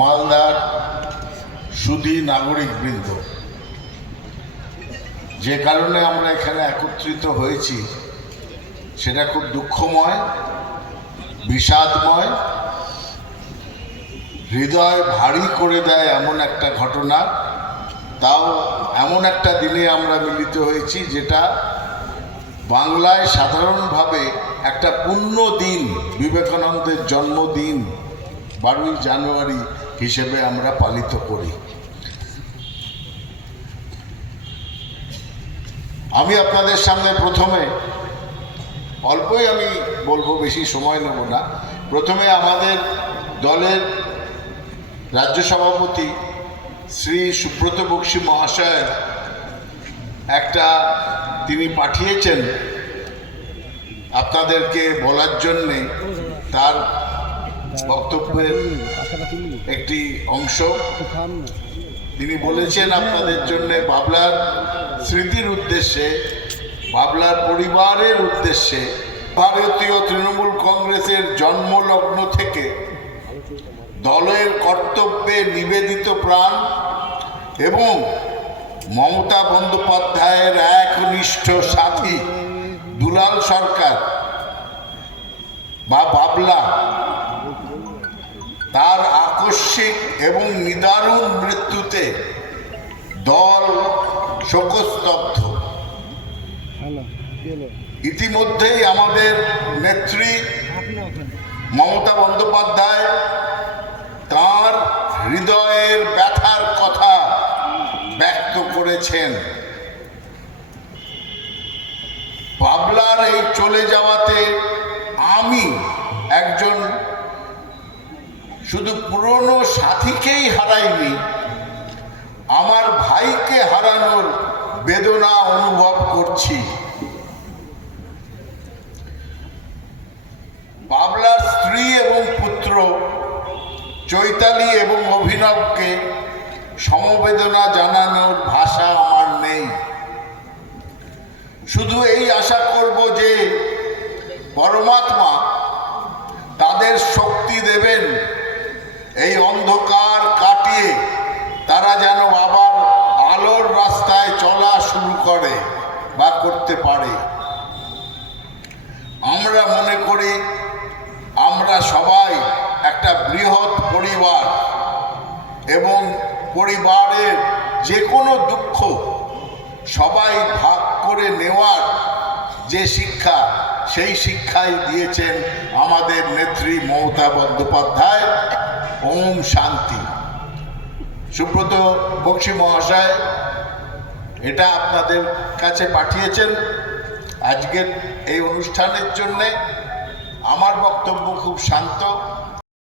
মালদার সুধী নাগরিকবৃন্দ, যে কারণে আমরা এখানে একত্রিত হয়েছি সেটা খুব দুঃখময়, বিষাদময়, হৃদয় ভারী করে দেয় এমন একটা ঘটনা। তাও এমন একটা দিনে আমরা মিলিত হয়েছি যেটা বাংলায় সাধারণভাবে একটা পুণ্য দিন, বিবেকানন্দের জন্মদিন 12ই জানুয়ারি হিসেবে আমরা পালিত করি। আমি আপনাদের সামনে প্রথমে অল্পই আমি বলবো, বেশি সময় নেব না। প্রথমে আমাদের দলের রাজ্য সভাপতি শ্রী সুব্রত বক্সী মহাশয়ের একটা তিনি পাঠিয়েছেন আপনাদেরকে বলার জন্যে, তার বক্তব্যের একটি অংশ তিনি বলেছেন আপনাদের জন্য, বাবলার স্মৃতির উদ্দেশ্যে, বাবলার পরিবারের উদ্দেশ্যে, ভারতীয় তৃণমূল কংগ্রেসের জন্মলগ্ন থেকে দলের কর্তব্যে নিবেদিত প্রাণ এবং মমতা বন্দ্যোপাধ্যায়ের একনিষ্ঠ সাথী দুলাল সরকার বা বাবলা, তার আকস্মিক এবং নিদারুণ মৃত্যুতে দল শোকস্তব্ধ। ইতিমধ্যেই আমাদের নেত্রী মমতা বন্দ্যোপাধ্যায় তার হৃদয়ের ব্যথার কথা ব্যক্ত করেছেন। বাবলার এই চলে যাওয়াতে আমি একজন শুধু পুরনো সাথীকেই হারাইনি, আমার ভাইকে হারানোর বেদনা অনুভব করছি। বাবলার স্ত্রী এবং পুত্র চৈতালি এবং অভিনবকে সমবেদনা জানানোর ভাষা আমার নেই। শুধু এই আশা করব যে পরমাত্মা তাদের শক্তি দেবেন, এই অন্ধকার কাটিয়ে তারা যেন আবার আলোর রাস্তায় চলা শুরু করে বা করতে পারে। আমরা মনে করি আমরা সবাই একটা বৃহৎ পরিবার এবং পরিবারের যে কোনো দুঃখ সবাই ভাগ করে নেওয়ার যে শিক্ষা, সেই শিক্ষাই দিয়েছেন আমাদের নেত্রী মমতা বন্দ্যোপাধ্যায়। ওম শান্তি। সুব্রত বক্সী মহাশয় এটা আপনাদের কাছে পাঠিয়েছেন আজকের এই অনুষ্ঠানের জন্যে। আমার বক্তব্য খুব শান্ত।